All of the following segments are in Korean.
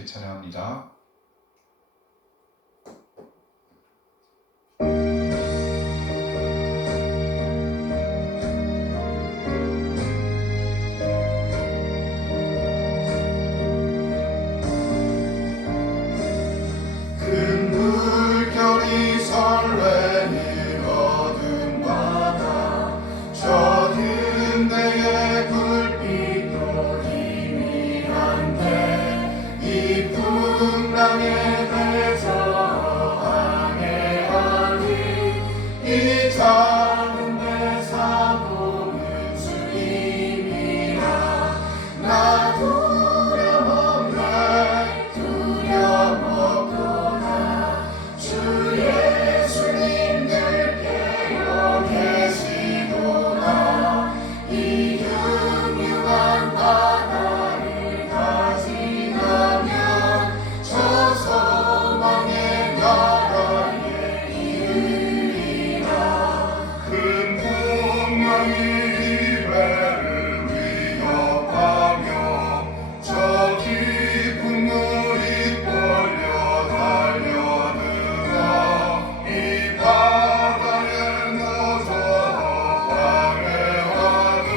함께 찬양합니다. 큰 물결이 설레는 어두운 바다, 젖은 데에 불빛도 희미한데 이 풍랑에 대해서 항해하는 이 작은 배 사고는 주님이라. 나 두려움에 두려움없도다. 주 예수님 늘 깨어 계시도다. 이 흉흉한 바다를 다 지나면 저 소망의 나라에 이르리라. 큰 풍랑이 이 배를 위협하며 저 깊은 물이 떨려 달려들어 이 바다에 너저 항해하는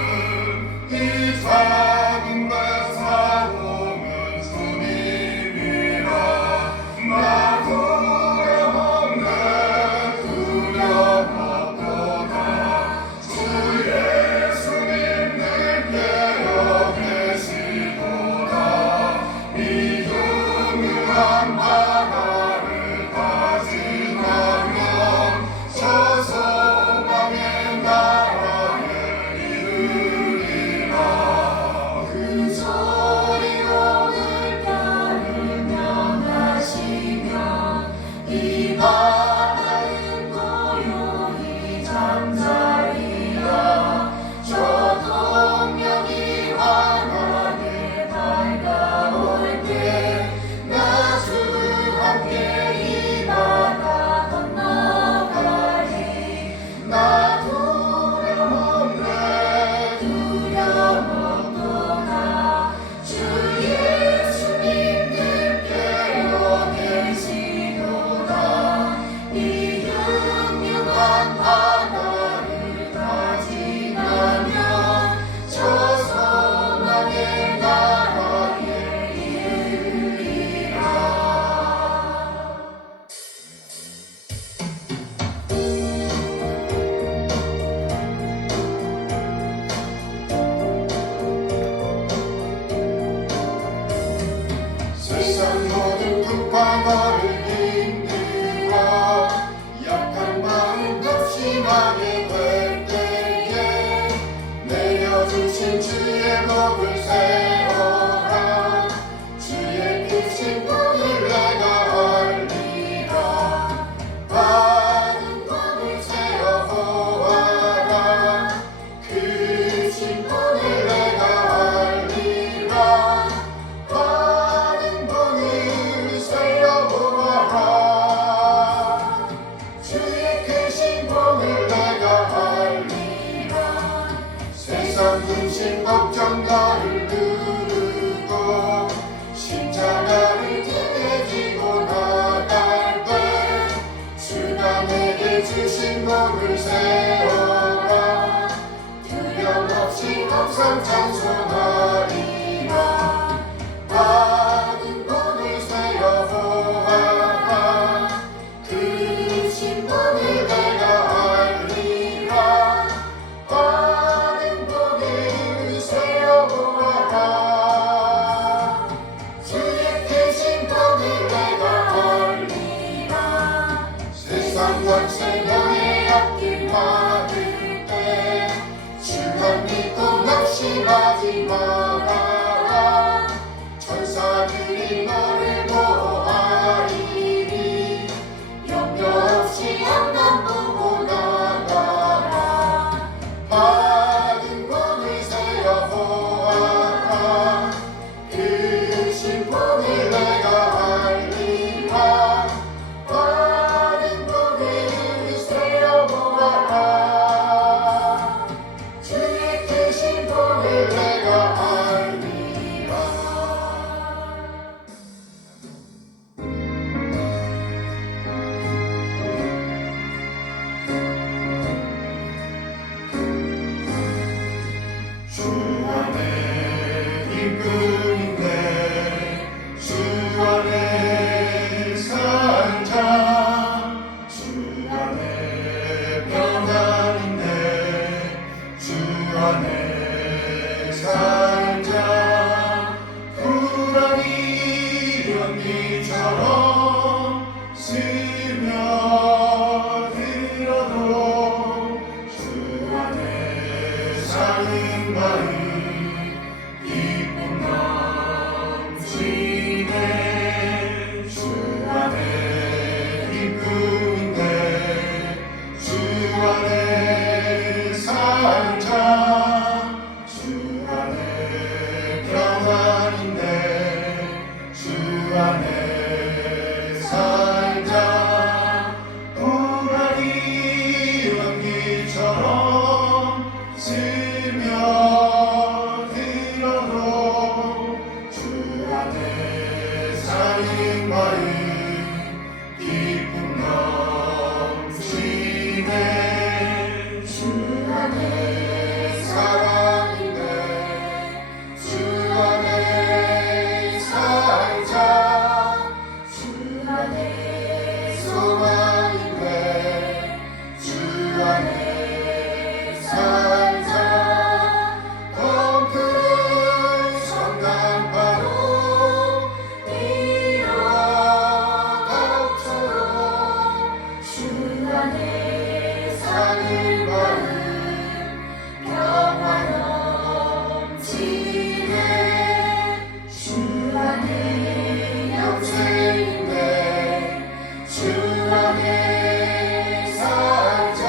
이 작은 배 사고는 주님이라. 나 두려움에 두려움없도다. 주 예수님 늘 깨어 계시도다. 이 흉흉한 바다를 다 지나면 저 소망의 나라에 이르리라. 그 소리로 물결을 명하시며 이 바다는 고요히 잠자리라. 저 동력이 환하게 밝아올 때 나 주 함께 이 바다 건너가리. 나 두려움에 두려움없도다. 주 예수님 늘 깨어 계시도다. 이 흉흉한 바다를 다 지나면 저 소망의 나라에 이르리라. 세상 모든 급함을 힘들어 약한 마음 낙심하게 될 때에 내려주신 주의 목을 세워라. 주의 크신 복을 내가 알리라. 받은 복을 세어 보아라. 크신 복을 내가 알리라. 받은 복을 세어 보아라. 주의 크신 복을 내가 알리라. 세상 근심 걱정 나를 누르고 십자가를 등에 지고 나갈 때 주가 내게 주신 복을 세워라. 두려움 없이 항상 찬송하리라. 받은 복을 세어 보아라. 크신 복을 내가 알리라. 받은 복을 세어 보아라. 주의 크신 복을 내가 알리라. 세상 권세 너의 앞길 막을 때 주만 믿고 낙심하지 마라. 살자 주 안에 평안인데 주 안에 살자 우라니 연기처럼 스며들어도 주 안에 사는 마음 기쁨 넘치네 주 안에 사랑인데 주 안에 살자 주 안에 소망인데 주 안에 살자 더 큰 성당바로 이뤄갑처럼 주 안에 사는 마음 평화 넘치네 주 안에 영생인데 주 안에 살자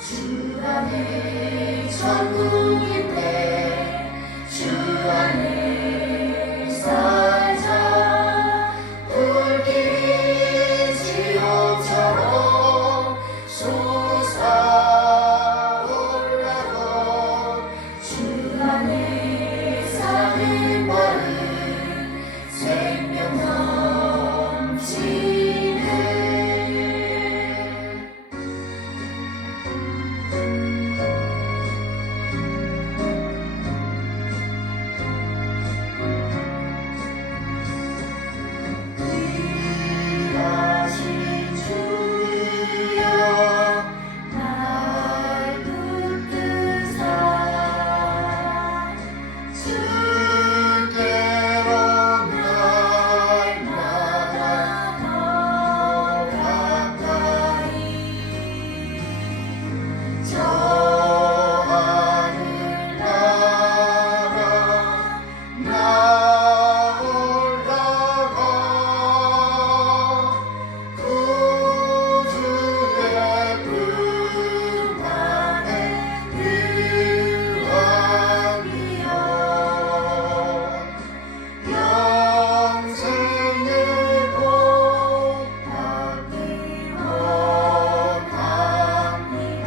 주 안에 천국인데 주 안에 살자 불길이 지옥처럼 솟아올라도 주 안에 사는 마음 생명 넘치네 귀하신 주여 날 붙드사 주께로 날마다 더 가까이 저 하늘나라 나 올라가 구주의 품 안에 들어가며 영생의 복 받기 원합니다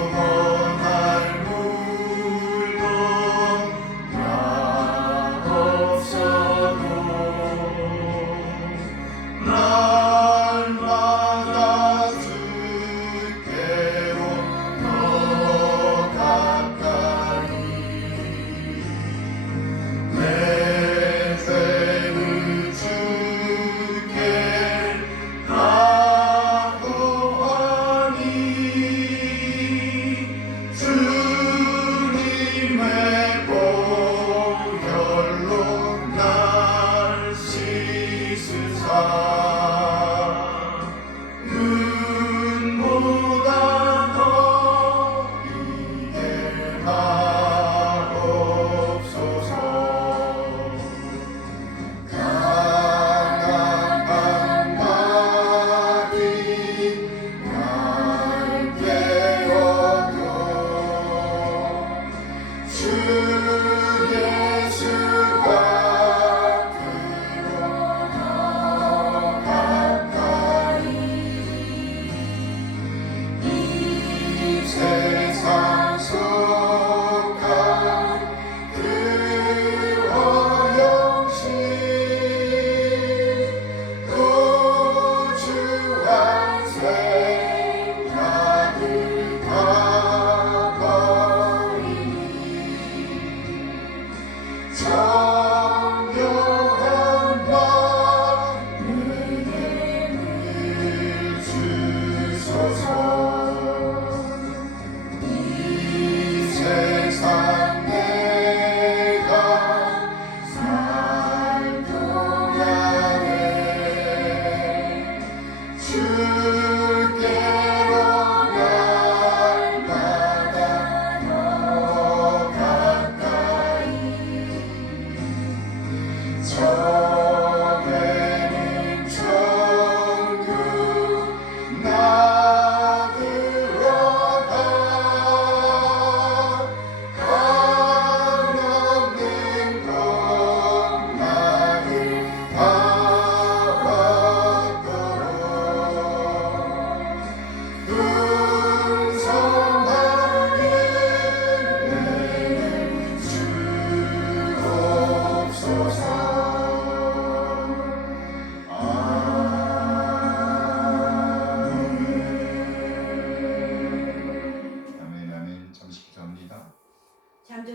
험한 물도 나 없어도 날마다 주께로 더 가까이 내 죄를 주께 다 고하니 주님의 보혈로 날 씻으사 눈보다 더 이게 하옵소서 강한 한마디 날 깨워도 주 예수가 앞으로 더 가까이 이 세상 속한 그 어영신 우주한 생각을 다 버리니 정결한 마음에게 늘 주소서 이 세상 내가 살 동안에 주께로 날마다 더 가까이 전에는 천국 나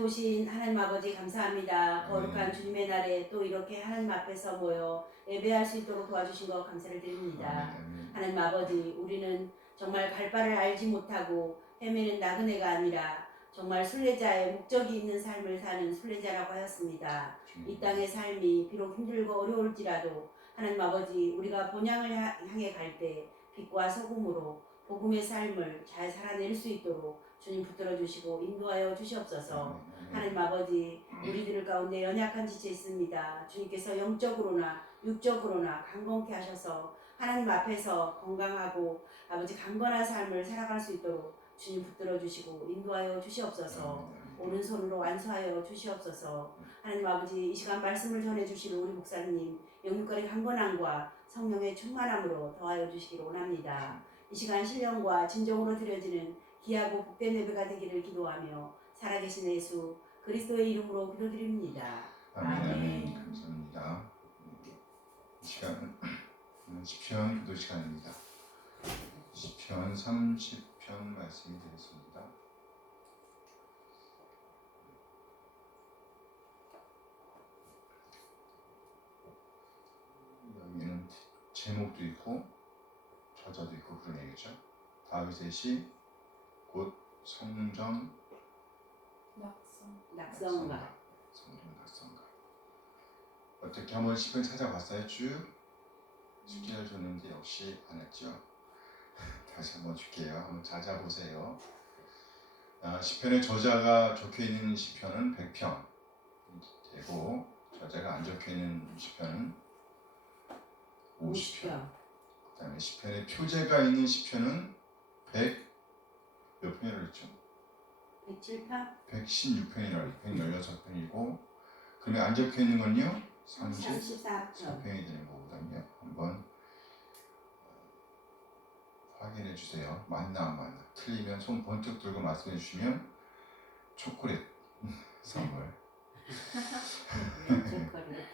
좋으신 하나님 아버지 감사합니다. 거룩한 주님의 날에 또 이렇게 하나님 앞에서 모여 예배할 수 있도록 도와주신 것 감사를 드립니다. 하나님 아버지, 우리는 정말 갈 바를 알지 못하고 헤매는 나그네가 아니라 정말 순례자의 목적이 있는 삶을 사는 순례자라고 하였습니다. 이 땅의 삶이 비록 힘들고 어려울지라도 하나님 아버지, 우리가 본향을 향해 갈 때 빛과 소금으로 복음의 삶을 잘 살아낼 수 있도록 주님 붙들어 주시고 인도하여 주시옵소서. 하나님 아버지, 우리들 가운데 연약한 지체 있습니다. 주님께서 영적으로나 육적으로나 강건케 하셔서 하나님 앞에서 건강하고 아버지 강건한 삶을 살아갈 수 있도록 주님 붙들어 주시고 인도하여 주시옵소서. 오른손으로 안수하여 주시옵소서. 하나님 아버지, 이 시간 말씀을 전해 주시는 우리 목사님 영육간의 강건함과 성령의 충만함으로 더하여 주시기를 원합니다. 이 시간 신령과 진정으로 드려지는 귀하고 복된 예배가 되기를 기도하며 살아계신 예수 그리스도의 이름으로 기도드립니다. 아멘. 감사합니다. 이 시간은 시편 기도 시간입니다. 시편 30편 말씀이 되겠습니다. 여기는 제목도 있고 저자도 있고 그런 얘기죠. 다윗의 시 곧 성전 낙성가. 성전 낙성가. 어떻게 한번 시편 찾아봤어요? 쭉 숙제를 줬는데 역시 안 했죠. 다시 한번 줄게요. 한번 찾아보세요. 시편의 저자가 적혀있는 시편은 100편 되고 저자가 안 적혀있는 시편은 50편. 그 다음에 시편의 표제가 있는 시편은 100몇 편이라고 했죠? 107편? 116편이라고 116편이고 그러면 안 적혀있는 건요? 34편. 편이 되는 거거든요. 한번 확인해 주세요. 맞나 안 맞나. 틀리면 손 번쩍 들고 말씀해 주시면 초콜릿 선물. 초콜릿.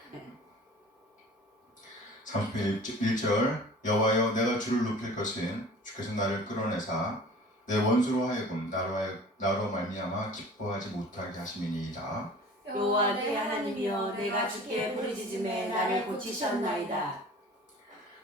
30편 1절 여호와여 내가 주를 높일 것은 주께서 나를 끌어내사 내 원수로 하여금 나로 말미암아 기뻐하지 못하게 하심이니이다. 여호와 내 하나님이여 내가 주께 부르짖음에 나를 고치셨나이다.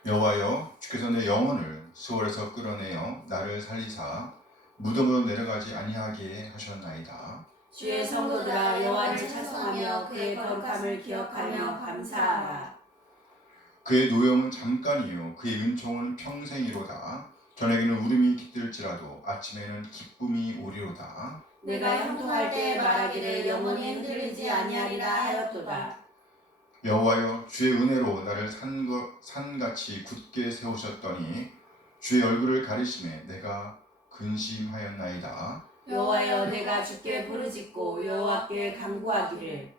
여호와여 주께서 내 영혼을 수월에서 끌어내어 나를 살리사 무덤으로 내려가지 아니하게 하셨나이다. 주의 성도들아 여호와를 찬송하며 그의 거룩함을 기억하며 감사하라. 그의 노염은 잠깐이요 그의 은총은 평생이로다. 저녁에는 울음이 깃들지라도 아침에는 기쁨이 오리로다. 내가 형통할 때 말하기를 영원히 흔들리지 아니하리라 하였도다. 여호와여 주의 은혜로 나를 산같이 굳게 세우셨더니 주의 얼굴을 가리심에 내가 근심하였나이다. 여호와여 내가 주께 부르짖고 여호와께 간구하기를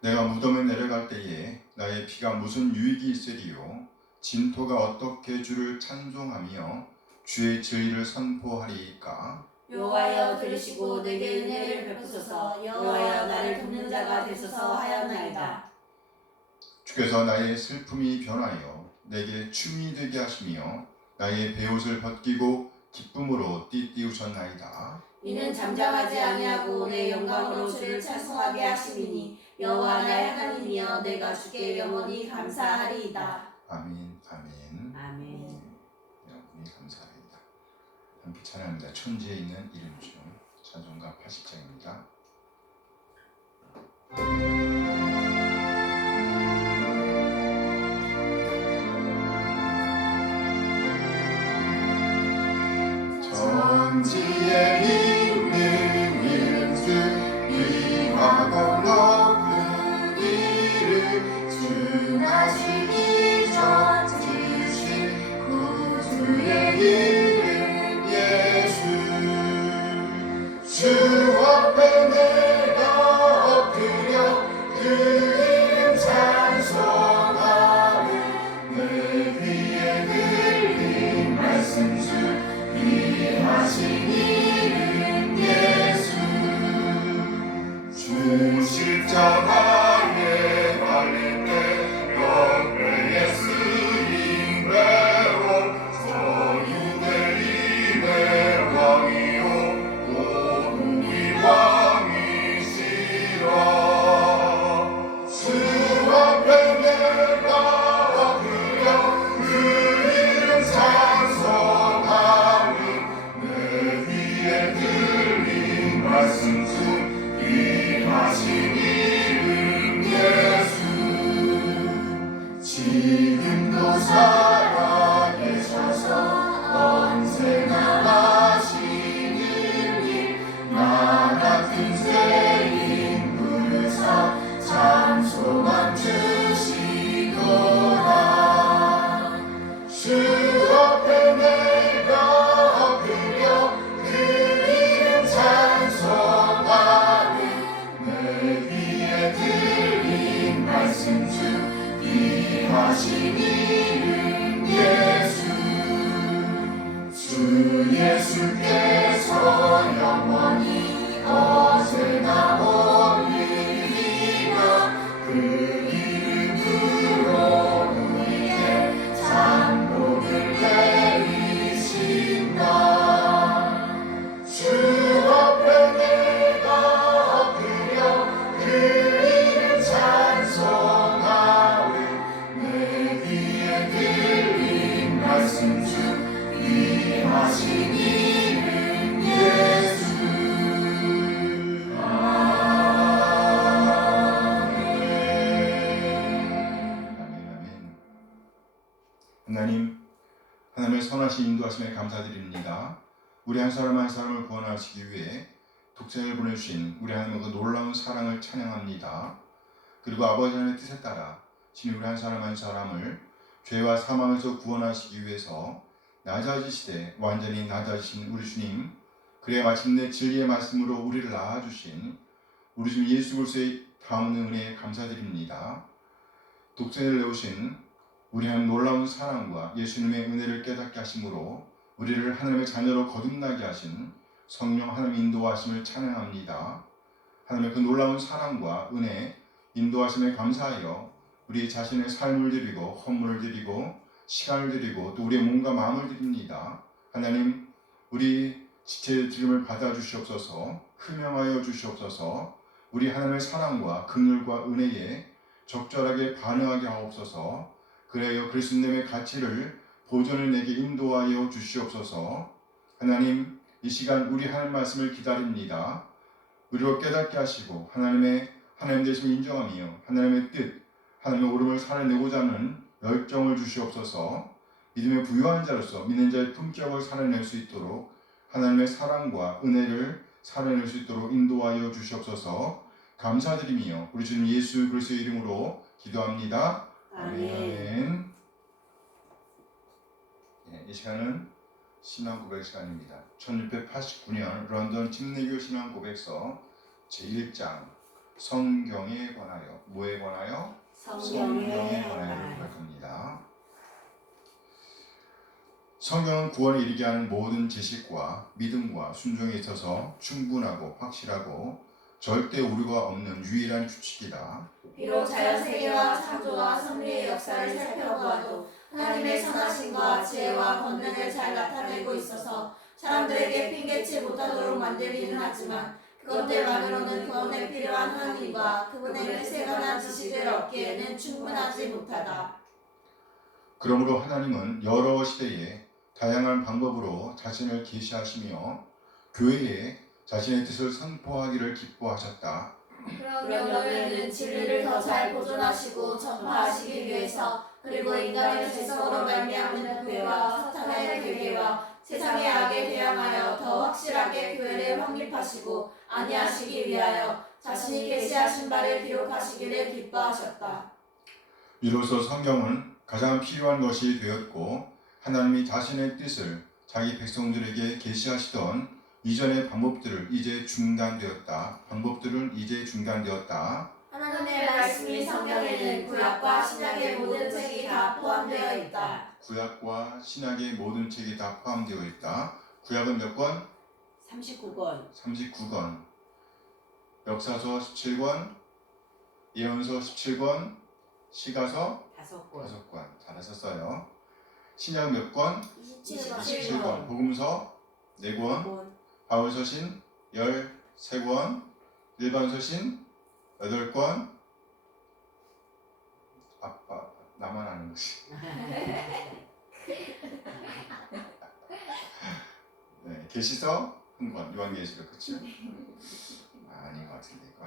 내가 무덤에 내려갈 때에 나의 피가 무슨 유익이 있으리요. 진토가 어떻게 주를 찬송하며 주의 진리를 선포하리이까. 여호와여 들으시고 내게 은혜를 베푸소서. 여호와여 나를 돕는 자가 되소서 하였나이다. 주께서 나의 슬픔이 변하여 내게 춤이 되게 하시며 나의 베옷을 벗기고 기쁨으로 띠띠우셨나이다. 이는 잠잠하지 아니하고 내 영광으로 주를 찬송하게 하심이니 여호와 나의 하나님이여 내가 주께 영원히 감사하리이다. 아멘. 아멘. 아멘. 여러분이 감사합니다. 함께 찬양합니다. 천지에 있는 이름 중 찬송가 80장입니다. 천지에 있는 이름 중 귀하고 높은 이름 주 나시기 전 지으신 구주의 이름 예수. 주 앞에 내가 엎드려 그 이름 찬송하네. 내 귀에 들린 말씀 중 귀하신 이름 예수. 주 십자가에 달릴 때 옆에 쓰인 배로 서유대 하나님의 선하신 인도하심에 감사드립니다. 우리 한 사람 한 사람을 구원하시기 위해 독생을 보내주신 우리 하나님의 그 놀라운 사랑을 찬양합니다. 그리고 아버지 하나님의 뜻에 따라 신 우리 한 사람 한 사람을 죄와 사망에서 구원하시기 위해서 낮아지시되 완전히 낮아지신 우리 주님, 그래 마침내 진리의 말씀으로 우리를 낳아주신 우리 주님 예수 그리스도의 다없는 은혜에 감사드립니다. 독생을 내오신 우리 하나님 놀라운 사랑과 예수님의 은혜를 깨닫게 하심으로 우리를 하나님의 자녀로 거듭나게 하신 성령 하나님의 인도하심을 찬양합니다. 하나님의 그 놀라운 사랑과 은혜, 인도하심에 감사하여 우리 자신의 삶을 드리고 헌물을 드리고 시간을 드리고 또 우리의 몸과 마음을 드립니다. 하나님, 우리 지체의 기름을 받아주시옵소서. 흠명하여 주시옵소서. 우리 하나님의 사랑과 긍휼과 은혜에 적절하게 반응하게 하옵소서. 그래요 그리스도님의 가치를 보존해 내게 인도하여 주시옵소서. 하나님, 이 시간 우리 하나님 말씀을 기다립니다. 우리로 깨닫게 하시고 하나님의 하나님 되심을 인정하며 하나님의 뜻, 하나님의 오름을 살아내고자 하는 열정을 주시옵소서. 믿음의 부유한 자로서 믿는 자의 품격을 살아낼 수 있도록 하나님의 사랑과 은혜를 살아낼 수 있도록 인도하여 주시옵소서. 감사드리며 우리 주님 예수 그리스도의 이름으로 기도합니다. 아멘. 이 시간은 신앙 고백 시간입니다. 1689년 런던 침례교 신앙 고백서 제1장 성경에 관하여, 뭐에 관하여? 성경에 관하여 고백합니다. 성경은 구원에 이르게 하는 모든 지식과 믿음과 순종에 있어서 충분하고 확실하고 절대 오류가 없는 유일한 규칙이다. 비록 자연세계와 창조와 섭리의 역사를 살펴보아도 하나님의 선하심과 지혜와 권능을 잘 나타내고 있어서 사람들에게 핑계치 못하도록 만들기는 하지만 그것들만으로는 구원에 필요한 하나님과 그분의 뜻에 관한 지식을 얻기에는 충분하지 못하다. 그러므로 하나님은 여러 시대에 다양한 방법으로 자신을 계시하시며 교회에 자신의 뜻을 선포하기를 기뻐하셨다. 그런 경우에는 진리를 더 잘 보존하시고 전파하시기 위해서 그리고 인간의 죄성으로 말미암는 교회와 사탄의 괴계와 세상의 악에 대항하여 더 확실하게 교회를 확립하시고 안위하시기 위하여 자신이 계시하신 바를 기록하시기를 기뻐하셨다. 이로써 성경은 가장 필요한 것이 되었고 하나님이 자신의 뜻을 자기 백성들에게 계시하시던 이전의 방법들은 이제 중단되었다. 하나님의 말씀이 성경에는 구약과 신약의 모든 책이 다 포함되어 있다. 구약과 신약의 모든 책이 다 포함되어 있다. 구약은 몇 권? 39권. 39권. 역사서 17권, 예언서 17권, 시가서 5권. 5권. 잘하셨어요. 신약 몇 권? 27권. 복음서 4권, 바울서신 13권, 일반서신 8권. 아빠 나만 아는 것이. 네, 계시서 1권, 요한계시록 그렇죠? 아닌 것 같은데 이거.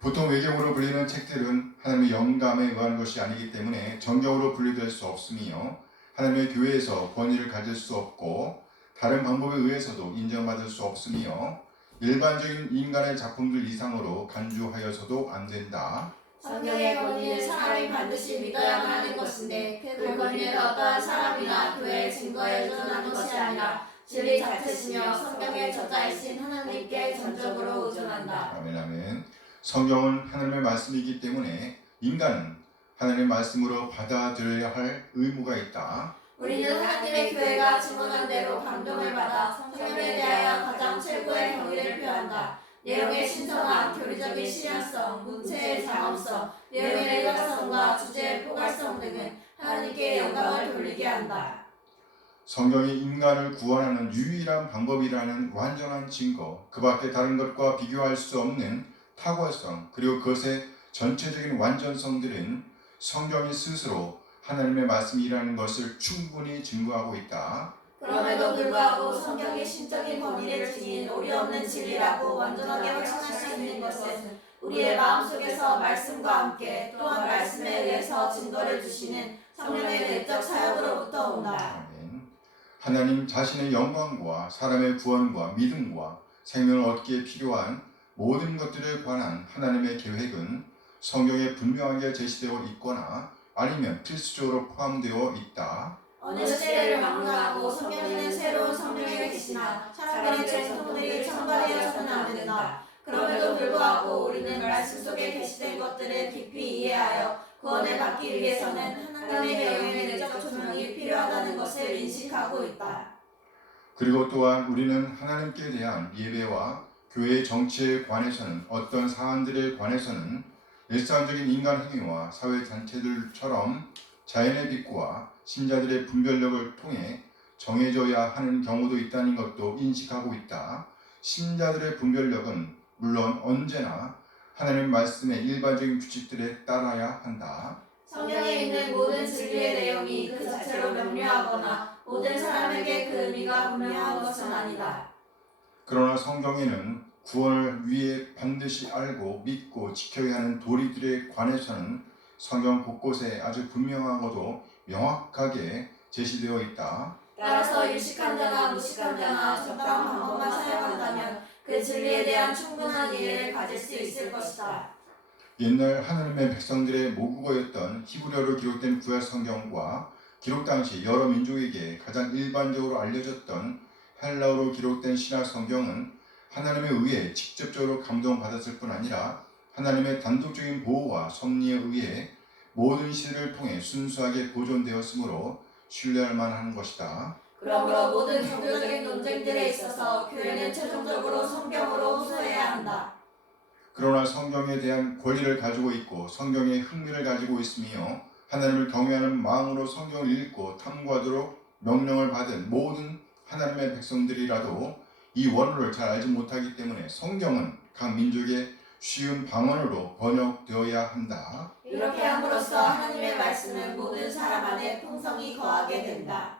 보통 외경으로 불리는 책들은 하나님의 영감에 의한 것이 아니기 때문에 정경으로 분리될 수 없으며 하나님의 교회에서 권위를 가질 수 없고 다른 방법에 의해서도 인정받을 수 없으며 일반적인 인간의 작품들 이상으로 간주하여서도 안 된다. 성경의 권위는 사람이 반드시 믿어야만 하는 것인데 그 권위는 어떠한 사람이나 교회의 증거에 의존하는 것이 아니라 진리 자체시며 성경의 저자이신 하나님께 전적으로 의존한다. 아멘 아멘. 성경은 하나님의 말씀이기 때문에 인간은 하나님의 말씀으로 받아들여야 할 의무가 있다. 우리는 하나님의 교회가 증언한 대로 감동을 받아 성경에 대하여 가장 최고의 경의를 표한다. 내용의 신선함, 교리적인 실현성, 문체의 장엄성, 내용의 일관성과 주제의 포괄성 등은 하나님께 영광을 돌리게 한다. 성경이 인간을 구원하는 유일한 방법이라는 완전한 증거, 그 밖에 다른 것과 비교할 수 없는 탁월성, 그리고 그것의 전체적인 완전성들은 성경이 스스로 하나님의 말씀이라는 것을 충분히 증거하고 있다. 그럼에도 불구하고 성경의 신적인 권위를 지닌 오류없는 진리라고 완전하게 확신할 수 있는 것은 우리의 마음속에서 말씀과 함께 또한 말씀에 의해서 증거를 주시는 성령의 내적 사역으로부터 온다. 아멘. 하나님 자신의 영광과 사람의 구원과 믿음과 생명을 얻기에 필요한 모든 것들에 관한 하나님의 계획은 성경에 분명하게 제시되어 있거나 아니면 필수적으로 포함되어 있다. 어느 시대를 막론하고 성경에는 새로운 성령의 계시나 사람들의 전통들이 첨가되어서는 안 된다. 그럼에도 불구하고 우리는 말씀 속에 계시된 것들을 깊이 이해하여 구원을 받기 위해서는 하나님의 영의 내적 조명이 필요하다는 것을 인식하고 있다. 그리고 또한 우리는 하나님께 대한 예배와 교회의 정치에 관해서는 어떤 사안들에 관해서는 일상적인 인간 행위와 사회 단체들처럼 자연의 빛과 신자들의 분별력을 통해 정해져야 하는 경우도 있다는 것도 인식하고 있다. 신자들의 분별력은 물론 언제나 하나님 말씀의 일반적인 규칙들에 따라야 한다. 성경에 있는 모든 진리의 내용이 그 자체로 명료하거나 모든 사람에게 그 의미가 분명한 것은 아니다. 그러나 성경에는 구원을 위해 반드시 알고 믿고 지켜야 하는 도리들에 관해서는 성경 곳곳에 아주 분명하고도 명확하게 제시되어 있다. 따라서 유식한 자나 무식한 자나 적당한 방법만 사용한다면 그 진리에 대한 충분한 이해를 가질 수 있을 것이다. 옛날 하나님의 백성들의 모국어였던 히브리어로 기록된 구약 성경과 기록 당시 여러 민족에게 가장 일반적으로 알려졌던 헬라어로 기록된 신약 성경은 하나님에 의해 직접적으로 감동받았을 뿐 아니라 하나님의 단독적인 보호와 섭리에 의해 모든 시대를 통해 순수하게 보존되었으므로 신뢰할 만한 것이다. 그러므로 모든 종교적인 논쟁들에 있어서 교회는 최종적으로 성경으로 호소해야 한다. 그러나 성경에 대한 권리를 가지고 있고 성경에 흥미를 가지고 있으며 하나님을 경외하는 마음으로 성경을 읽고 탐구하도록 명령을 받은 모든 하나님의 백성들이라도 이 원어를 잘 알지 못하기 때문에 성경은 각 민족의 쉬운 방언으로 번역되어야 한다. 이렇게 함으로써 하나님의 말씀은 모든 사람 안에 풍성이 거하게 된다.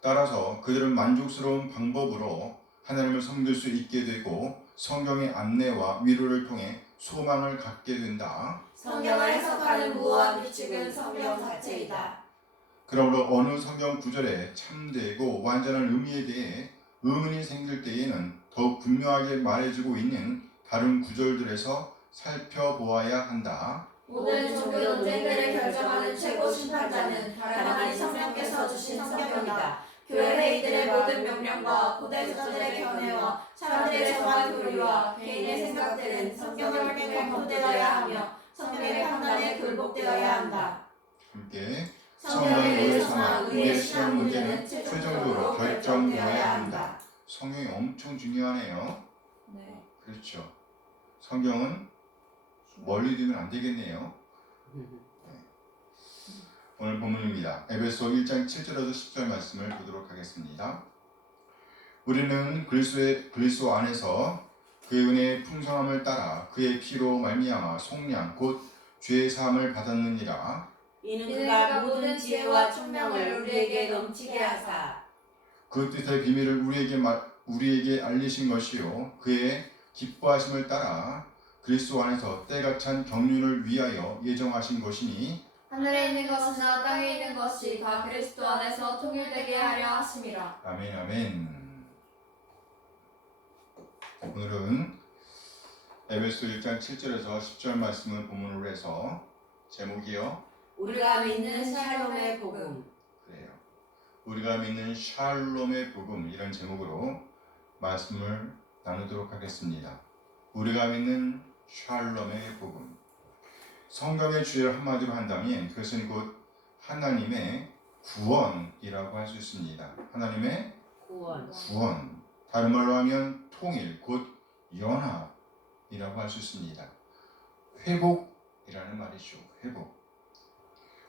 따라서 그들은 만족스러운 방법으로 하나님을 섬길 수 있게 되고 성경의 안내와 위로를 통해 소망을 갖게 된다. 성경을 해석하는 무한 규칙은 성경 자체이다. 그러므로 어느 성경 구절에 참되고 완전한 의미에 대해 의문이 생길 때에는 더욱 분명하게 말해주고 있는 다른 구절들에서 살펴보아야 한다. 모든 종교 논쟁들을 결정하는 최고 심판자는 다름 아닌 성령께서 주신 성경이다. 교회 회의들의 모든 명령과 고대 저자들의 견해와 사람들의 정한 교리와 개인의 생각들은 성경을 통해 검토되어야 하며 성경의 판단에 굴복되어야 한다. 함께 성경에 의해서나 우리의 신앙 문제는 최종적으로 결정되어야 한다. 성경이 엄청 중요하네요. 네. 그렇죠. 성경은 멀리 두면 안 되겠네요. 오늘 본문입니다. 에베소 1장 7절에서 10절 말씀을 보도록 하겠습니다. 우리는 그리스도 안에서 그의 은혜의 풍성함을 따라 그의 피로 말미암아 속량 곧 죄의 사함을 받았느니라. 이는 그가 모든 지혜와 총명을 우리에게 넘치게 하사 그 뜻의 비밀을 우리에게 알리신 것이요 그의 기뻐하심을 따라 그리스도 안에서 때가 찬 경륜을 위하여 예정하신 것이니 하늘에 있는 것이나 땅에 있는 것이 다 그리스도 안에서 통일되게 하려 하심이라. 아멘 아멘. 오늘은 에베소 1장 7절에서 10절 말씀을 본문으로 해서 제목이요. 우리가 믿는 샬롬의 복음. 그래요. 우리가 믿는 샬롬의 복음 이런 제목으로 말씀을 나누도록 하겠습니다. 우리가 믿는 샬롬의 복음. 성경의 주제를 한마디로 한다면 그것은 곧 하나님의 구원이라고 할 수 있습니다. 하나님의 구원. 다른 말로 하면 통일, 곧 연합이라고 할 수 있습니다. 회복이라는 말이죠. 회복.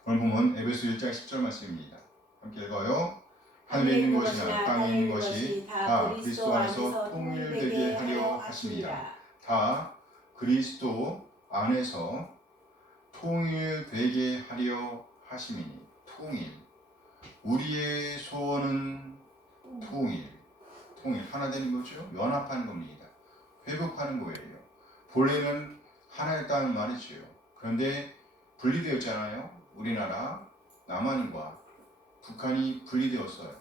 오늘 보면 에베소 1장 10절 말씀입니다. 함께 읽어요. 하늘에 있는 것이나 땅에 있는 것이 다 그리스도 안에서 통일되게 하려 하심이라. 다 그리스도 안에서 통일되게 하려 하심이니. 통일. 우리의 소원은 통일. 하나 되는 거죠. 연합하는 겁니다. 회복하는 거예요. 본래는 하나였다는 말이죠. 그런데 분리되었잖아요. 우리나라 남한과 북한이 분리되었어요.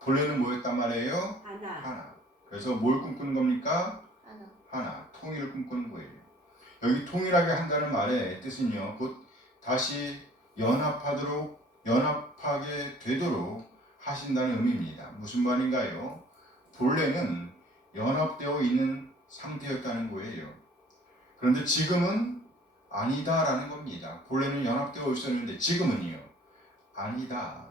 본래는 뭐였단 말이에요? 하나. 하나. 그래서 뭘 꿈꾸는 겁니까? 하나. 하나. 통일을 꿈꾸는 거예요. 여기 통일하게 한다는 말의 뜻은요, 곧 다시 연합하게 되도록 하신다는 의미입니다. 무슨 말인가요? 본래는 연합되어 있는 상태였다는 거예요. 그런데 지금은 아니다라는 겁니다. 본래는 연합되어 있었는데 지금은요, 아니다.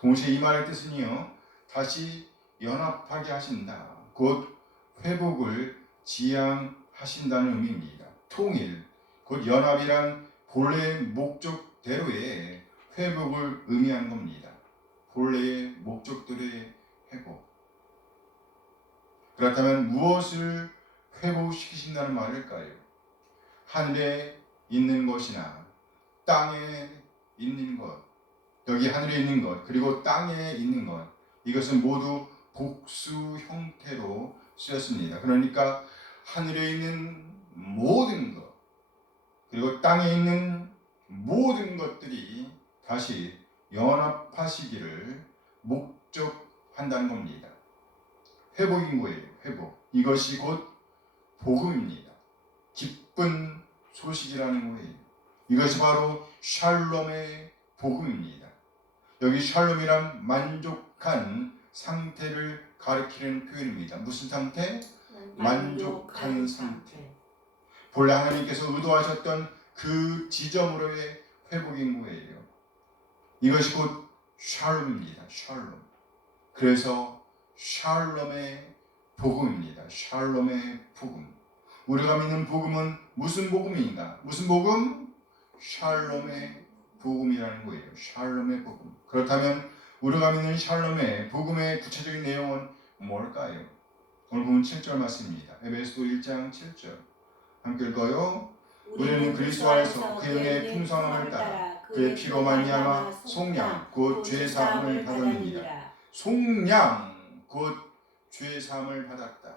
동시에 이 말의 뜻은요, 다시 연합하게 하신다. 곧 회복을 지향하신다는 의미입니다. 통일, 곧 연합이란 본래의 목적대로의 회복을 의미한 겁니다. 본래의 목적대로의 회복. 그렇다면 무엇을 회복시키신다는 말일까요? 하늘에 있는 것이나 땅에 있는 것, 여기 하늘에 있는 것, 그리고 땅에 있는 것, 이것은 모두 복수 형태로 쓰였습니다. 그러니까 하늘에 있는 모든 것, 그리고 땅에 있는 모든 것들이 다시 연합하시기를 목적한다는 겁니다. 회복인 거예요. 회복. 이것이 곧 복음입니다. 기쁜 소식이라는 거예요. 이것이 바로 샬롬의 복음입니다. 여기 샬롬이란 만족한 상태를 가리키는 표현입니다. 무슨 상태? 만족한 상태. 본래 하나님께서 의도하셨던 그 지점으로의 회복인 거예요. 이것이 곧 샬롬입니다. 샬롬. 그래서 샬롬의 복음입니다. 샬롬의 복음. 우리가 믿는 복음은 무슨 복음인가? 무슨 복음? 샬롬의 복음이라는 거예요. 샬롬의 복음. 그렇다면 우리가 믿는 샬롬의 복음의 구체적인 내용은 뭘까요? 오늘 보면 7절 말씀입니다. 에베소서 1장 7절. 함께 읽어요. 우리는 그리스도 안에서 그 영의 풍성함을 따라 그의 피로 말미암아 속량 곧 죄 사함을 받았느니라. 속량 곧 죄 사함을 받았다.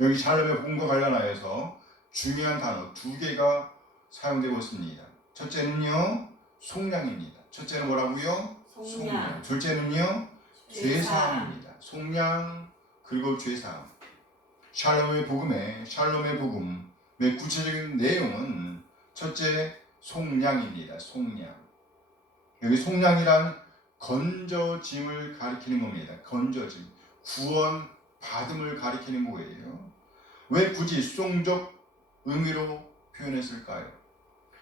여기 샬롬의 복음과 관련하여서 중요한 단어 두 개가 사용되고 있습니다. 첫째는요, 속량입니다. 첫째는 뭐라고요? 속량. 둘째는요, 죄사함입니다. 속량 그리고 죄사함. 샬롬의 복음의 구체적인 내용은 첫째 속량입니다. 속량. 여기 속량이란 건져짐을 가리키는 겁니다. 건져짐, 구원 받음을 가리키는 거예요. 왜 굳이 수동적 의미로 표현했을까요?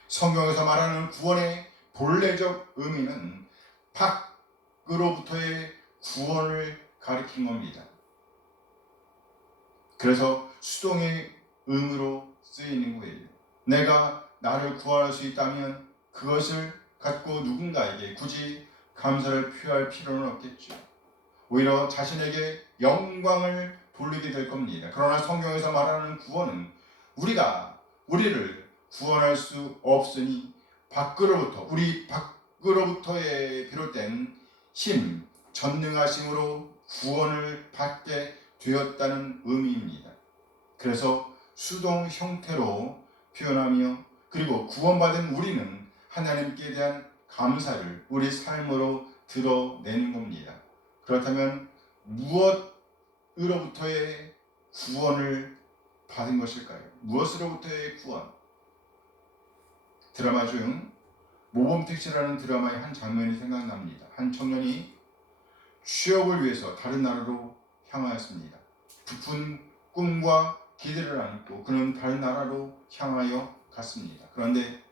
성경에서 말하는 구원의 본래적 의미는 밖으로부터의 구원을 가리킨 겁니다. 그래서 수동의 의미로 쓰이는 거예요. 내가 나를 구원할 수 있다면 그것을 갖고 누군가에게 굳이 감사를 표할 필요는 없겠죠. 오히려 자신에게 영광을 돌리게 될 겁니다. 그러나 성경에서 말하는 구원은 우리를 구원할 수 없으니 우리 밖으로부터의 비롯된 힘, 전능하심으로 구원을 받게 되었다는 의미입니다. 그래서 수동 형태로 표현하며 그리고 구원받은 우리는 하나님께 대한 감사를 우리 삶으로 드러내는 겁니다. 그렇다면 무엇으로부터의 구원을 받은 것일까요? 무엇으로부터의 구원? 드라마 중 모범택시라는 드라마의 한 장면이 생각납니다. 한 청년이 취업을 위해서 다른 나라로 향하였습니다. 부푼 꿈과 기대를 안고 그는 다른 나라로 향하여 갔습니다. 그런데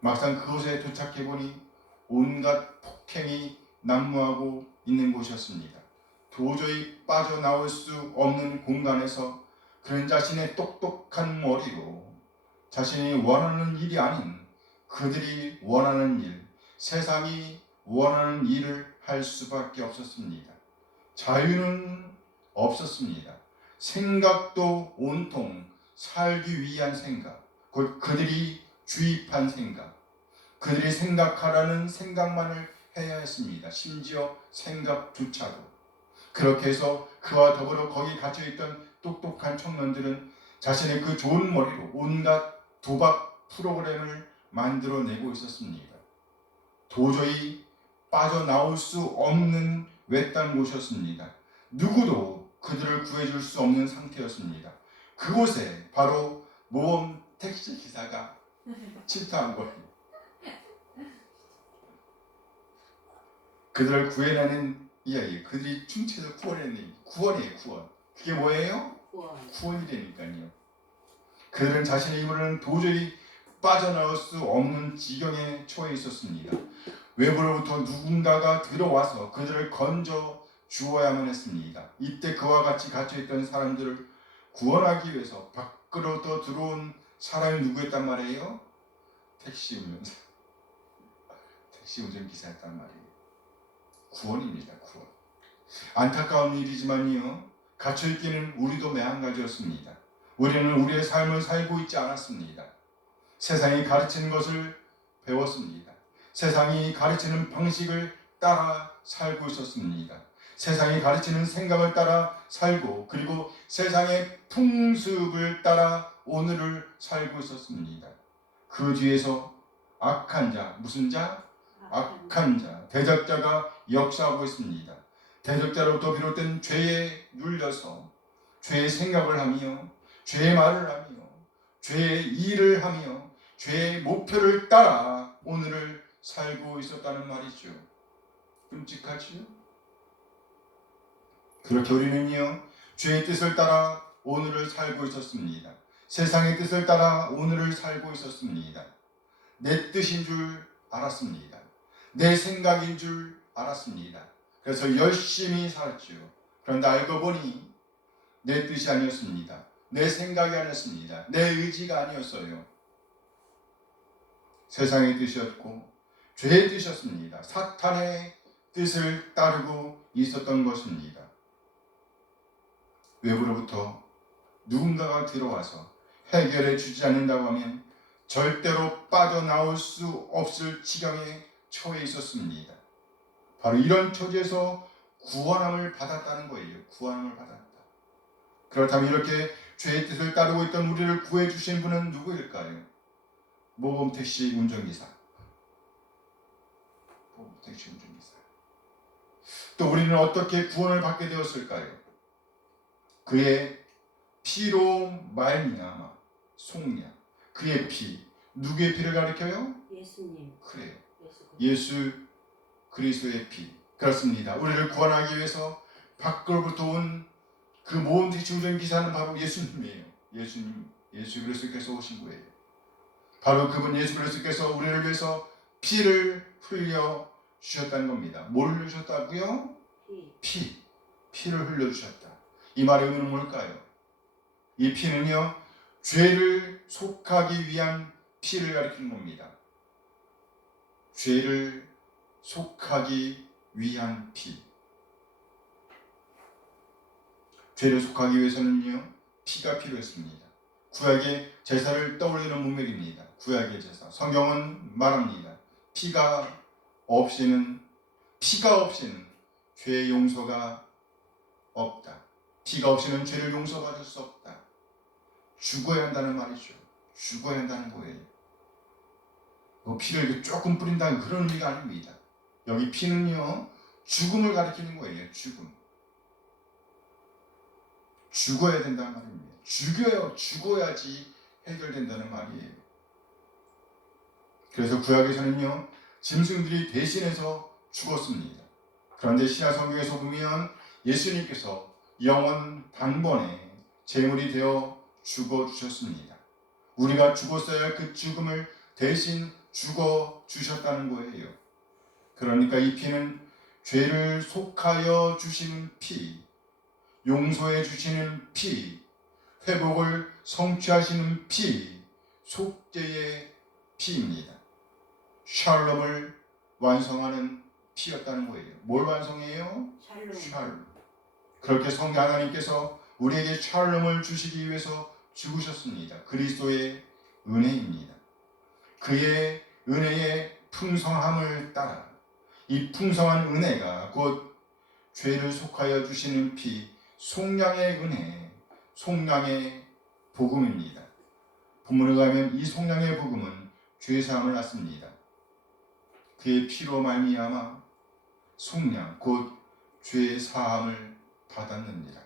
막상 그곳에 도착해 보니 온갖 폭행이 난무하고 있는 곳이었습니다. 도저히 빠져나올 수 없는 공간에서 그는 자신의 똑똑한 머리로 자신이 원하는 일이 아닌 그들이 원하는 일, 세상이 원하는 일을 할 수밖에 없었습니다. 자유는 없었습니다. 생각도 온통 살기 위한 생각, 곧 그들이 주입한 생각, 그들이 생각하라는 생각만을 해야 했습니다. 심지어 생각조차도. 그렇게 해서 그와 더불어 거기 갇혀있던 똑똑한 청년들은 자신의 그 좋은 머리로 온갖 도박 프로그램을 만들어내고 있었습니다. 도저히 빠져나올 수 없는 외딴 곳이었습니다. 누구도 그들을 구해줄 수 없는 상태였습니다. 그곳에 바로 모범 택시 기사가 침투한 거예요. 그들을 구해내는 이야기, 그들이 춤춰서 구원해내는 구원이에요. 구원. 그게 뭐예요? 구원이라니까요. 그들은 자신의 힘으로는 도저히 빠져나올 수 없는 지경에 처해 있었습니다. 외부로부터 누군가가 들어와서 그들을 건져 주어야만 했습니다. 이때 그와 같이 갇혀있던 사람들을 구원하기 위해서 밖으로부터 들어온 사람이 누구였단 말이에요? 택시 운전기사였단 말이에요. 구원입니다. 구원. 안타까운 일이지만요, 갇혀있기는 우리도 매한가지였습니다. 우리는 우리의 삶을 살고 있지 않았습니다. 세상이 가르치는 것을 배웠습니다. 세상이 가르치는 방식을 따라 살고 있었습니다. 세상이 가르치는 생각을 따라 살고, 그리고 세상의 풍습을 따라 오늘을 살고 있었습니다. 그 뒤에서 악한 자, 무슨 자? 악한 자, 대적자가 역사하고 있습니다. 대적자로부터 비롯된 죄에 눌려서 죄의 생각을 하며, 죄의 말을 하며, 죄의 일을 하며, 죄의 목표를 따라 오늘을 살고 있었다는 말이죠. 끔찍하지요? 그렇게 우리는요, 죄의 뜻을 따라 오늘을 살고 있었습니다. 세상의 뜻을 따라 오늘을 살고 있었습니다. 내 뜻인 줄 알았습니다. 내 생각인 줄 알았습니다. 그래서 열심히 살았죠. 그런데 알고 보니 내 뜻이 아니었습니다. 내 생각이 아니었습니다. 내 의지가 아니었어요. 세상의 뜻이었고 죄의 뜻이었습니다. 사탄의 뜻을 따르고 있었던 것입니다. 외부로부터 누군가가 들어와서 해결해 주지 않는다고 하면 절대로 빠져나올 수 없을 지경에 처해 있었습니다. 바로 이런 처지에서 구원함을 받았다는 거예요. 구원함을 받았다. 그렇다면 이렇게 죄의 뜻을 따르고 있던 우리를 구해주신 분은 누구일까요? 모범 택시 운전기사. 모범 택시 운전기사. 또 우리는 어떻게 구원을 받게 되었을까요? 그의 피로 말미암아 속량. 그의 피. 누구의 피를 가리켜요? 예수님. 그래요. 예수 그리스도의 피. 그렇습니다. 우리를 구원하기 위해서 밖으로부터 온 그 모범 택시 운전기사는 바로 예수님이에요. 예수님, 예수 그리스도께서 오신 거예요. 바로 그분 예수 그리스도께서 우리를 위해서 피를 흘려 주셨다는 겁니다. 뭘 흘려 주셨다고요? 피를 흘려 주셨다. 이 말의 의미는 뭘까요? 이 피는요, 죄를 속하기 위한 피를 가리키는 겁니다. 죄를 속하기 위한 피. 죄를 속하기 위해서는요, 피가 필요했습니다. 구약의 제사를 떠올리는 문맥입니다. 구약의 제사. 성경은 말합니다. 피가 없이는 죄의 용서가 없다. 피가 없이는 죄를 용서받을 수 없다. 죽어야 한다는 말이죠. 죽어야 한다는 거예요. 피를 조금 뿌린다는 그런 의미가 아닙니다. 여기 피는요, 죽음을 가리키는 거예요. 죽어야 된다는 말입니다. 죽어야지 해결된다는 말이에요. 그래서 구약에서는요, 짐승들이 대신해서 죽었습니다. 그런데 신약 성경에서 보면 예수님께서 영원 단번에 제물이 되어 죽어주셨습니다. 우리가 죽었어야 할 그 죽음을 대신 죽어주셨다는 거예요. 그러니까 이 피는 죄를 속하여 주시는 피, 용서해 주시는 피, 회복을 성취하시는 피, 속죄의 피입니다. 샬롬을 완성하는 피였다는 거예요. 뭘 완성해요? 샬롬. 그렇게 성령 하나님께서 우리에게 샬롬을 주시기 위해서 죽으셨습니다. 그리스도의 은혜입니다. 그의 은혜의 풍성함을 따라 이 풍성한 은혜가 곧 죄를 속하여 주시는 피, 속량의 은혜, 속량의 복음입니다. 본문에 가면 이 속량의 복음은 죄사함을 낳습니다. 그의 피로 말미암아 속량 곧 죄 사함을 받았느니라.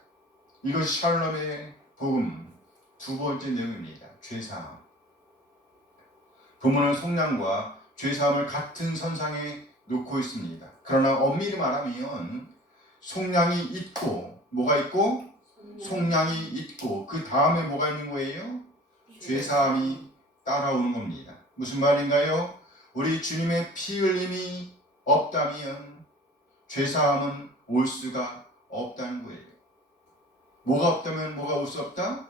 이것이 샬롬의 복음 두 번째 내용입니다. 죄 사함. 본문은 속량과 죄 사함을 같은 선상에 놓고 있습니다. 그러나 엄밀히 말하면 속량이 있고 뭐가 있고 속량이 있고 그 다음에 뭐가 있는 거예요? 죄 사함이 따라오는 겁니다. 무슨 말인가요? 우리 주님의 피 흘림이 없다면 죄 사함은 올 수가 없다는 거예요. 뭐가 없다면 뭐가 올 수 없다?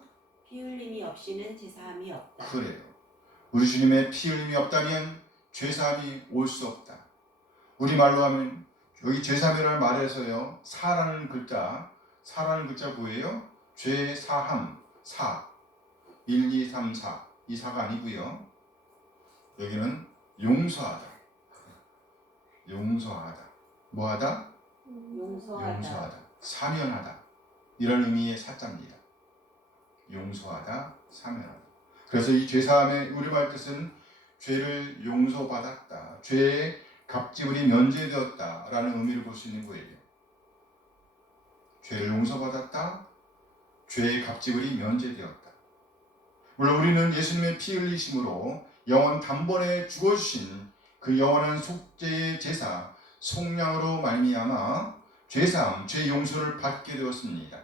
피 흘림이 없이는 제사함이 없다. 그래요. 우리 주님의 피 흘림이 없다면 죄 사함이 올 수 없다. 우리말로 하면 여기 죄 사함이라는 말에서요. 사라는 글자 뭐예요? 죄 사함, 사. 1, 2, 3, 4. 이 사가 아니고요. 여기는 용서하다. 용서하다. 뭐하다? 용서하다. 사면하다. 이런 의미의 사자입니다. 용서하다, 사면하다. 그래서 이 죄사함의 우리말 뜻은 죄를 용서받았다. 죄의 갑질이 면제되었다라는 의미를 볼 수 있는 거예요. 죄를 용서받았다. 죄의 갑질이 면제되었다. 물론 우리는 예수님의 피 흘리심으로 영원 단번에 죽어주신 그 영원한 속죄의 제사 속량으로 말미암아 죄사함, 죄 용서를 받게 되었습니다.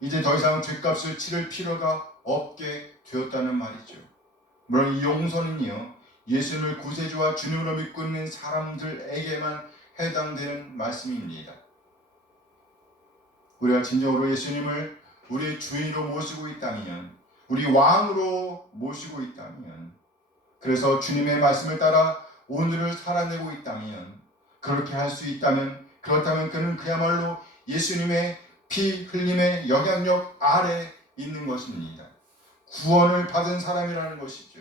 이제 더 이상 죄값을 치를 필요가 없게 되었다는 말이죠. 물론 이 용서는요, 예수님을 구세주와 주님으로 믿고 있는 사람들에게만 해당되는 말씀입니다. 우리가 진정으로 예수님을 우리의 주인으로 모시고 있다면, 우리 왕으로 모시고 있다면, 그래서 주님의 말씀을 따라 오늘을 살아내고 있다면, 그렇게 할 수 있다면, 그렇다면 그는 그야말로 예수님의 피 흘림의 영향력 아래 있는 것입니다. 구원을 받은 사람이라는 것이죠.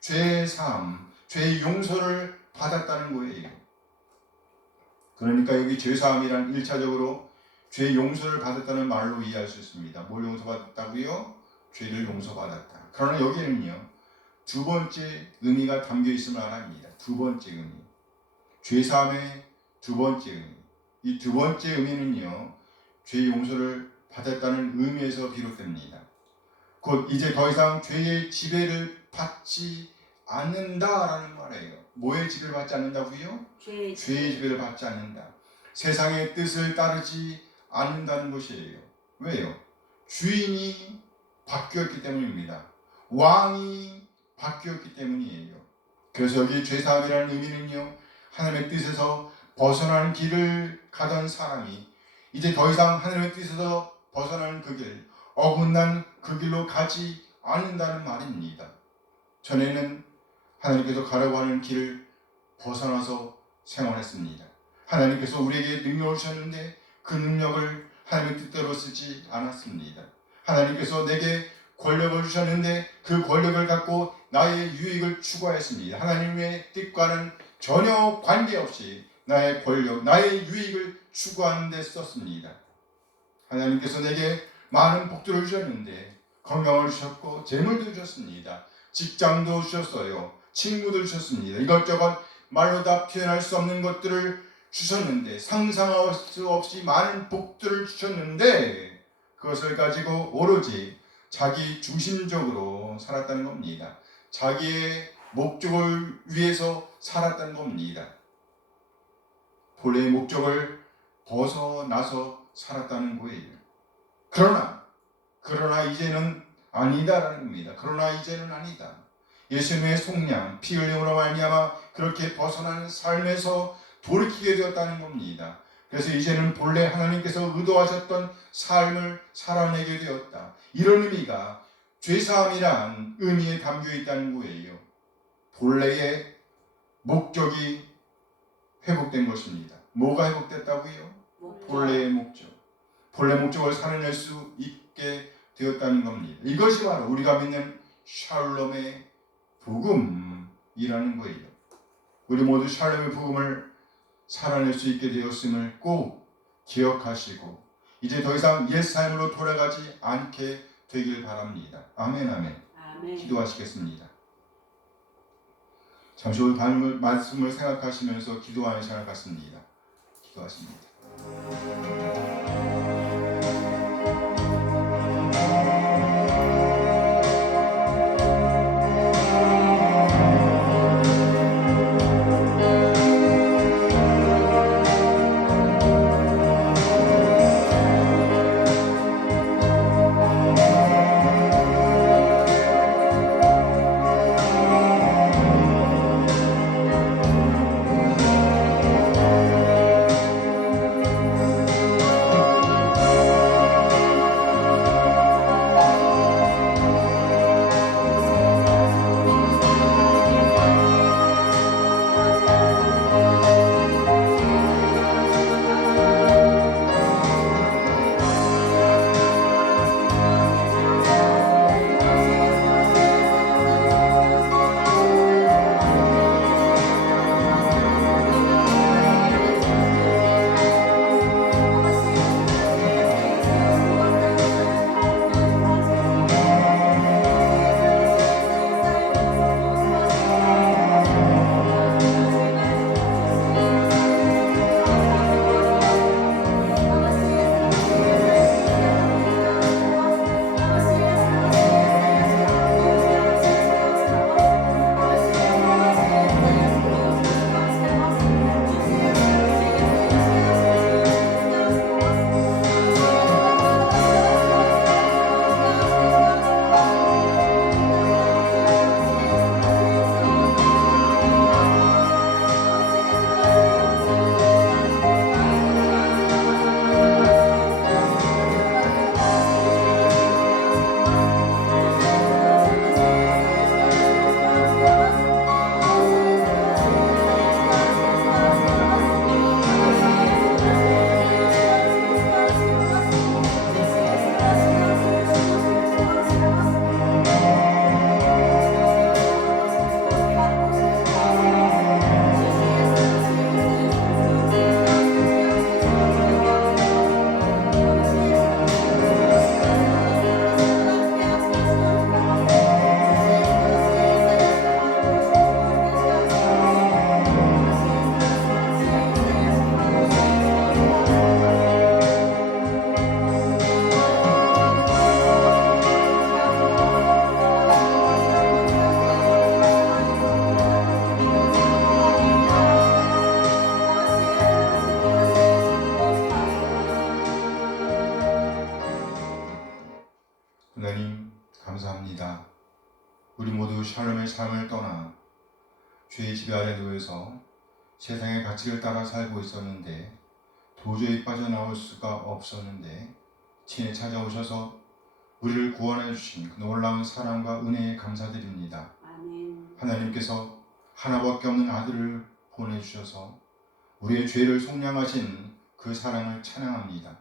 죄의 사함, 죄의 용서를 받았다는 거예요. 그러니까 여기 죄사함이란 1차적으로 죄 용서를 받았다는 말로 이해할 수 있습니다. 뭘 용서받았다고요? 죄를 용서받았다. 그러나 여기는요, 두 번째 의미가 담겨 있음을 알아합니다. 두 번째 의미. 죄사함의 두 번째 의미. 이 두 번째 의미는요, 죄 용서를 받았다는 의미에서 비롯됩니다. 곧 이제 더 이상 죄의 지배를 받지 않는다라는 말이에요. 뭐의 지배를 받지 않는다고요? 죄의 지배를 받지 않는다. 세상의 뜻을 따르지 않는다는 것이에요. 왜요? 주인이 바뀌었기 때문입니다. 왕이 바뀌었기 때문이에요. 그래서 여기 죄사함이라는 의미는요, 하나님의 뜻에서 벗어나는 길을 가던 사람이 이제 더 이상 하나님의 뜻에서 벗어나는 그 길, 어긋난 그 길로 가지 않는다는 말입니다. 전에는 하나님께서 가라고 하는 길을 벗어나서 생활했습니다. 하나님께서 우리에게 능력을 주셨는데 그 능력을 하나님의 뜻대로 쓰지 않았습니다. 하나님께서 내게 권력을 주셨는데 그 권력을 갖고 나의 유익을 추구하였습니다. 하나님의 뜻과는 전혀 관계없이 나의 권력, 나의 유익을 추구하는 데 썼습니다. 하나님께서 내게 많은 복들을 주셨는데 건강을 주셨고 재물도 주셨습니다. 직장도 주셨어요. 친구도 주셨습니다. 이것저것 말로 다 표현할 수 없는 것들을 주셨는데, 상상할 수 없이 많은 복들을 주셨는데 그것을 가지고 오로지 자기 중심적으로 살았다는 겁니다. 자기의 목적을 위해서 살았다는 겁니다. 본래의 목적을 벗어나서 살았다는 거예요. 그러나 이제는 아니다라는 겁니다. 그러나 이제는 아니다. 예수님의 속량, 피 흘림으로 말미암아 그렇게 벗어나는 삶에서 돌이키게 되었다는 겁니다. 그래서 이제는 본래 하나님께서 의도하셨던 삶을 살아내게 되었다. 이런 의미가 죄사함이란 의미에 담겨 있다는 거예요. 본래의 목적이 회복된 것입니다. 뭐가 회복됐다고요? 본래의 목적. 본래 목적을 살아낼 수 있게 되었다는 겁니다. 이것이 바로 우리가 믿는 샬롬의 복음이라는 거예요. 우리 모두 샬롬의 복음을 살아낼 수 있게 되었음을 꼭 기억하시고 이제 더 이상 옛 삶으로 돌아가지 않게 되길 바랍니다. 아멘, 아멘. 아멘. 기도하시겠습니다. 잠시 후 말씀을 생각하시면서 기도하는 시간을 갖습니다. 기도하십니다. 하나님 감사합니다. 우리 모두 샬롬의 삶을 떠나 죄의 지배 아래 놓여서 세상의 가치를 따라 살고 있었는데 도저히 빠져나올 수가 없었는데 친히 찾아오셔서 우리를 구원해 주신 그 놀라운 사랑과 은혜에 감사드립니다. 아멘. 하나님께서 하나밖에 없는 아들을 보내주셔서 우리의 죄를 속량하신 그 사랑을 찬양합니다.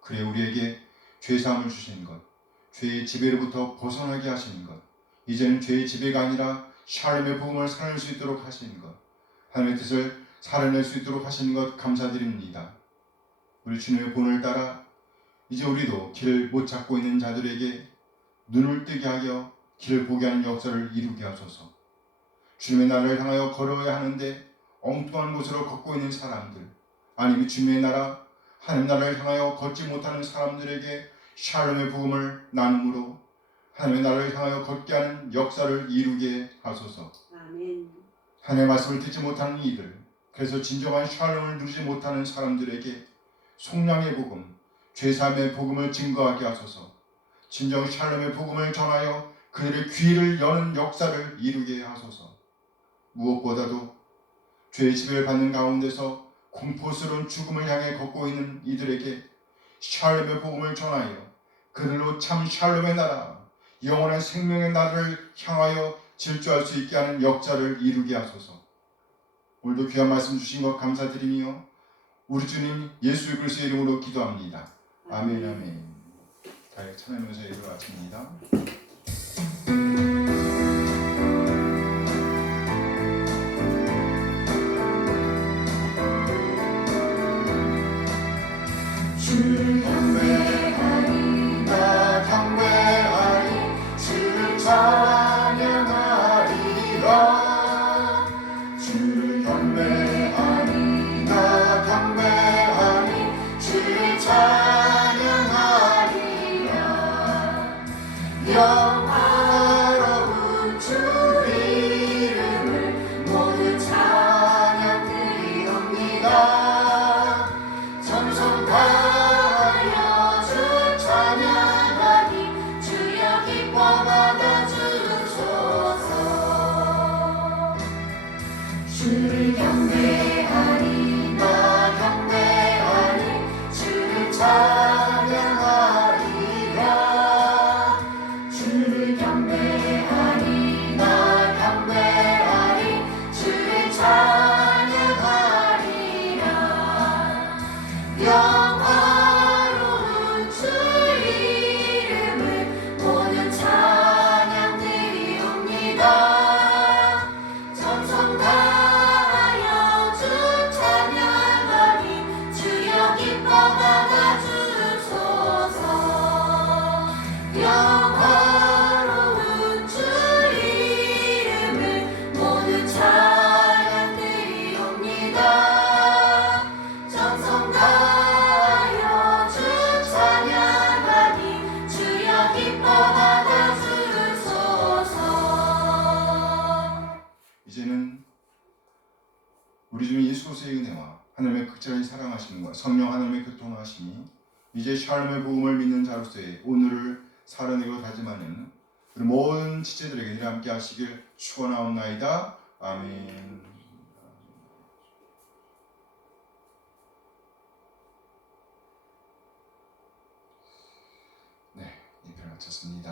그래 우리에게 죄사함을 주신 것, 죄의 지배로부터 벗어나게 하시는 것, 이제는 죄의 지배가 아니라 샬롬의 복음을 살릴 수 있도록 하시는 것, 하나님의 뜻을 살아낼 수 있도록 하시는 것 감사드립니다. 우리 주님의 본을 따라 이제 우리도 길을 못 찾고 있는 자들에게 눈을 뜨게 하여 길을 보게 하는 역사를 이루게 하소서. 주님의 나라를 향하여 걸어야 하는데 엉뚱한 곳으로 걷고 있는 사람들, 아니면 주님의 나라, 하나님 나라를 향하여 걷지 못하는 사람들에게 샬롬의 복음을 나눔으로 하나님의 나라를 향하여 걷게 하는 역사를 이루게 하소서. 아멘. 하나님의 말씀을 듣지 못하는 이들, 그래서 진정한 샬롬을 누리지 못하는 사람들에게 속량의 복음, 죄사함의 복음을 증거하게 하소서. 진정 샬롬의 복음을 전하여 그들의 귀를 여는 역사를 이루게 하소서. 무엇보다도 죄의 지배를 받는 가운데서 공포스러운 죽음을 향해 걷고 있는 이들에게 샬롬의 복음을 전하여 그들로 참 샬롬의 나라, 영원한 생명의 나라를 향하여 질주할 수 있게 하는 역사를 이루게 하소서. 오늘도 귀한 말씀 주신 것 감사드리며 우리 주님 예수 그리스도의 이름으로 기도합니다. 아멘 아멘. 다 찬양하면서 예배를 마칩니다. 주를 경배하리 나 경배하리 주를 찬양하리라 주를 경배하리 나 경배하리 하나님의 교통하심이 이제 샬롬의 복음을 믿는 자로서의 오늘을 살아내고 다짐하는 우리 모든 지체들에게 늘 함께 하시길 축원하옵나이다. 아멘. 네, 예배를 마쳤습니다.